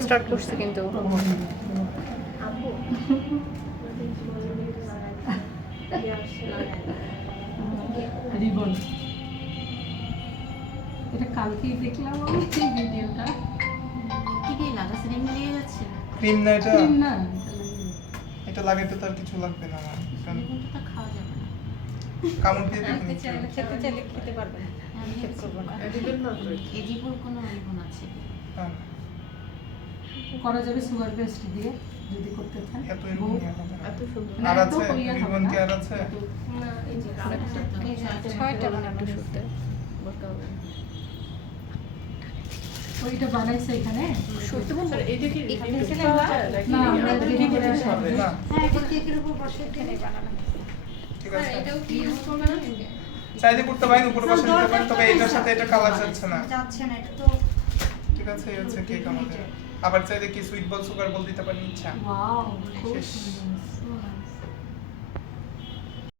Start করছে কিন্তু ribbon এটা কালকেই দেখলাম আমি এই ভিডিওটা। কি দিয়ে লাগাচ্ছেন? এমনি লেগে যাচ্ছে? ক্রিম না এটা? ক্রিম না, এটা লাগাইতে তো আর কিছু লাগবে না আমার। কারণ লেবুটা তো খাওয়া যাবে না। কামড় দিয়ে দেখুন একটু। খেতে চাইলে খেতে পারবেন আমি খেতে করবো না এজিবুর কোনো রিবন আছে? হ্যাঁ, করা যাবে সুগার পেস্ট দিয়ে যদি করতে চান। এত এরকম নিয়ে হবে না। এত সুন্দর। না, আর এত আছে? হইয়া হবে রিবন না, কি আর আছে? একটু- না, এই যে এই যে 6টা বানানো শুরুতে বলতে হবে। ওইটা বানাইছে এখানে। শুরুতে বলবো স্যার, এটা কি এখানে ready ছেলে পাওয়া না, যায় নাকি না, আমরা আমাদের ready কিনে করে দিতে হবে? না, হ্যাঁ, এটা কেকের উপর বসে এখানে বানানো ঠিক স্যার, আছে। এটাও কি ইউজ করবেন না? চাইলে করতে পারেন, উপরে বসে দিতে পারেন, তবে এটার সাথে এটা কালার যাচ্ছে না। যাচ্ছে না, এটা তো ঠিক আছে, এই হচ্ছে কেক আমাদের। আবার চাইলে কি সুইট বল, সুগার বল দিতে পারেন ইচ্ছা। ওয়াও, খুব শেষ। সুন্দর।